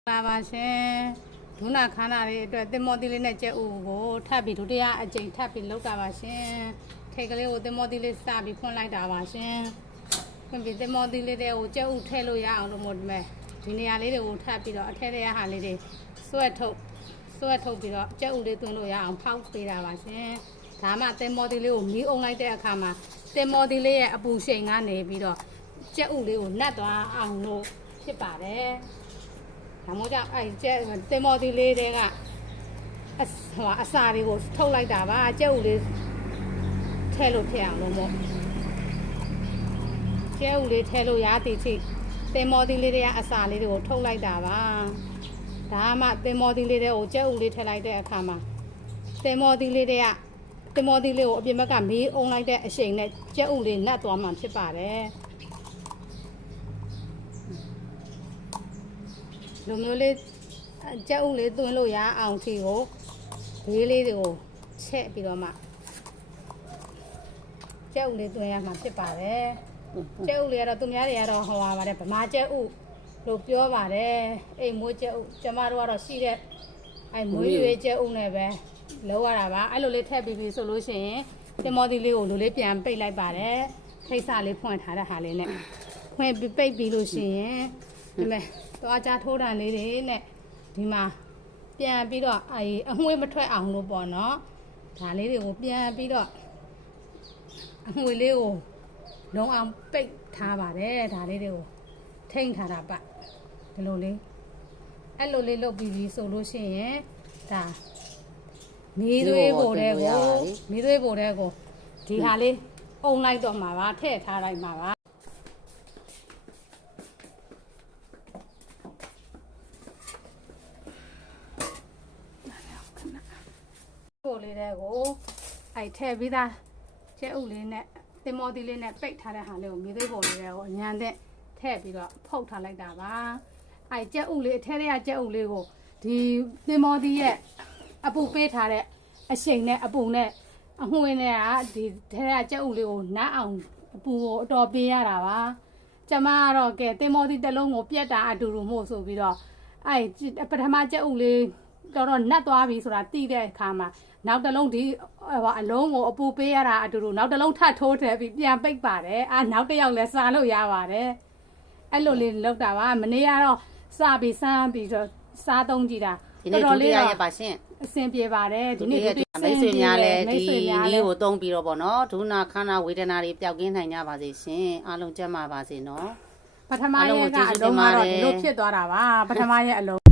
လာပါရှင်ဒုနာခန္ဓာလေးအတွက်သင်္ဘောသီးလေးနဲ့ကြက်ဥကိုထပ်ပြီးဒုတိယအကြိမ်ထပ်ပြီးလုပ်တာပါရှင်ထိတ်ကလေးကိုသင်္ဘောသီးလေးစပြီးဖွင့်လိုက်တာပါရှင်ဖွင့်ပြီးသင်္ဘောသီးလေးတွေကိုကြက်ဥထည့်လို့ရအောင်လို့မို့ဒီနေရာလေးတွေကိုထပ်ပြီးတော့အထက်ထဲဟာလေးတွေဆွဲထုတ်ပြီးတော့ကြက်ဥလေးသွင်းလို့ရအောင်ဖောက်ပေးတာပါရှင်ဒါမှသင်္ဘောသီးလေးကိုမီးအုံလိုက်တဲ့အခါမှာသင်္ဘောသီးလေးရဲ့အပူရှိန်ကနေပြီးတော့ကြက်ဥလေးကိုနှက်သွားအောင်လို့ဖြစ်ပါတယ်ဒါမှမဟုတ်အဲ့ကျက်တင်မော်ဒီလေးတွေကအစာတွေကိုထုတ်လိုက်တာပါကျက်ဥလေးထည့်လို့ဖြစ်အောင်လို့မို့ကျက်ဥလေးထည့်လို့ရသည်ချိတင်မော်ဒီလေးတွေကအစာလေးတွေကိုထုတ်လိုက်တာပါဒါမှတင်မော်ဒီလေးတွေကိုကျက်ဥလေးထည့်လိုက်တဲ့အခါမှာတင်မော်ဒီလေးကိုအပြင်ဘက်ကမီးအုံလိုက်တဲ့အရှိန်နဲ့ကျက်ဥလေးနှက်သွားမှဖြစ်ပါတယ်လိုမျိုးလေးကြက်ဥလေးသွင်းလို့ရအောင်စီကိုဘေးလေးတွေကိုချက်ပြီးတော့မှကြက်ဥလေးသွင်းရမှာဖြစ်ပါတယ်ကြက်ဥလေးကတော့သူများတွေကတော့ဟောပါတယ်ဗမာကြက်ဥလို့ပြောပါတယ်အိမ်မွေးကြက်ဥကျမတို့ကတော့ရှိတဲ့အဲ့မွေးရွေးကြက်ဥနဲ့ပဲလောက်ရတာပါအဲ့လိုလေးထည့်ပြီးပြီဆိုလို့ရှိရင်တင်မော်ဒီလေးကိုလိုလေးပြန်ပိတ်လိုက်ပါတယ်ထိတ်ဆလေးဖွင့်ထားတဲ့ဟာလေးနဲ့ဖွင့်ပြီးပိတ်ပြီးလို့ရှိရင်ဒီမဲ့သွားကြထိုးတံလေးတွေနဲ့ဒီမှာပြန်ပြီးတော့အငွေ့မထွက်အောင်လို့ပေါ့နော်ဒါလေးတွေကိုပြန်ပြီးတော့အငွေ့လေးကိုလုံးအောင်ပိတ်ထားပါတယ်ဒါလေးတွေကိုထိန်းထားတာပါဒီလိုလေးအဲ့လိုလေးလုပ်ပြီးပြီဆိုလို့ရှိရင်ဒါမီးသွေးကိုတဲ့ကိုဒီဟာလေးအုံလိုက်တော့မှာပါထည့်ထားလိုက်မှာပါကိုလေးတွေကိုအဲ့ထည့်ပြီးသားကျက်ဥလေးနဲ့တင်မော်ဒီလေးနဲ့ပိတ်ထားတဲ့ဟာလေးကိုမြေသွေးပုံလေးတွေကိုအញ្ញံတဲ့ထည့်ပြီးတော့ဖုတ်ထားလိုက်တာပါအဲ့ကျက်ဥလေးအထက်ထဲကကျက်ဥလေးကိုဒီတင်မော်ဒီရဲ့အပူပေးထားတဲ့အရှိန်နဲ့အပူနဲ့အငွေနဲ့ကဒီထဲကကျက်ဥလေးကိုနတ်အောင်အပူကိုအတော်ပေးရတာပါကျမကတော့ကဲတင်မော်ဒီတစ်လုံးကိုပြက်တာအတူတူမို့ဆိုပြီးတော့အဲ့ပထမကျက်ဥလေးတော်နတ်သွားပြီဆိုတာတိတဲ့အခါမှာနောက်တစ်လုံးဒီအလုံးကိုအပူပေးရတာအတူတူနောက်တစ်လုံးထပ်ထိုးထည့်ပြီးပြန်ပိတ်ပါတယ်နောက်တစ်ယောက်လည်းစားလို့ရပါတယ်အဲ့လိုလေးလောက်တာပါမနေ့ကတော့စပြီးစမ်းပြီးတော့စားသုံးကြည့်တာတော်တော်လေးရပါရှင့်အဆင်ပြေပါတယ်ဒီနေ့မိတ်ဆွေများလည်းဒီလေးကိုသုံးပြီးတော့ပေါ့နော်ဒုနာခန္ဓာဝေဒနာတွေပျောက်ကင်းနိုင်ကြပါစေရှင်အားလုံးကျန်းမာပါစေနော်ပထမရဲ့ကအလုံးကတော့ဒီလိုဖြစ်သွားတာပါပထမရဲ့အလုံး